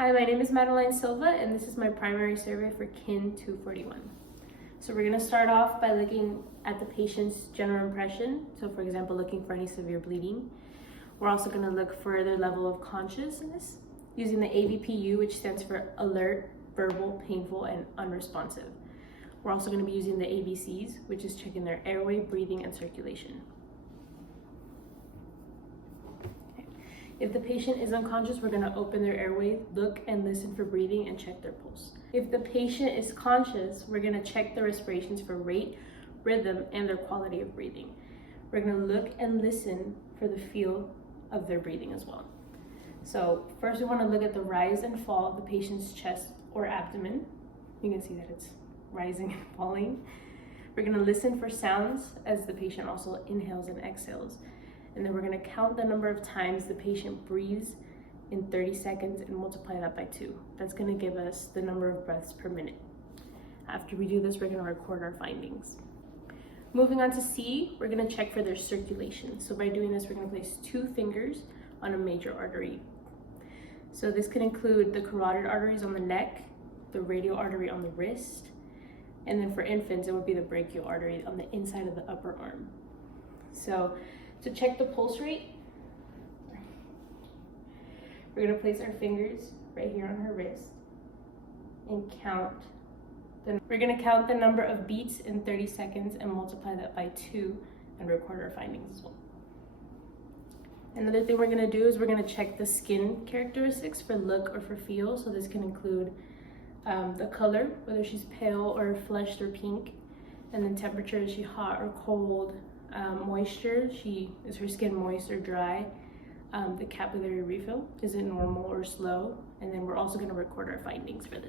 Hi, my name is Madeline Silva, and this is my primary survey for KIN 241. So we're going to start off by looking at the patient's general impression. So for example, looking for any severe bleeding. We're also going to look for their level of consciousness using the AVPU, which stands for alert, verbal, painful, and unresponsive. We're also going to be using the ABCs, which is checking their airway, breathing, and circulation. If the patient is unconscious, we're going to open their airway, look and listen for breathing, and check their pulse. If the patient is conscious, we're going to check their respirations for rate, rhythm, and their quality of breathing. We're going to look and listen for the feel of their breathing as well. So first we want to look at the rise and fall of the patient's chest or abdomen. You can see that it's rising and falling. We're going to listen for sounds as the patient also inhales and exhales. And then we're going to count the number of times the patient breathes in 30 seconds and multiply that by 2. That's going to give us the number of breaths per minute. After we do this, we're going to record our findings. Moving on to C, we're going to check for their circulation. So by doing this, we're going to place 2 fingers on a major artery. So this can include the carotid arteries on the neck, the radial artery on the wrist, and then for infants, it would be the brachial artery on the inside of the upper arm. So to check the pulse rate, we're going to place our fingers right here on her wrist and count. Then we're going to count the number of beats in 30 seconds and multiply that by 2 and record our findings as well. Another thing we're going to do is we're going to check the skin characteristics for look or for feel. So this can include the color, whether she's pale or flushed or pink, and then temperature, is she hot or cold? Moisture, is her skin moist or dry? The capillary refill, is it normal or slow? And then we're also going to record our findings for this.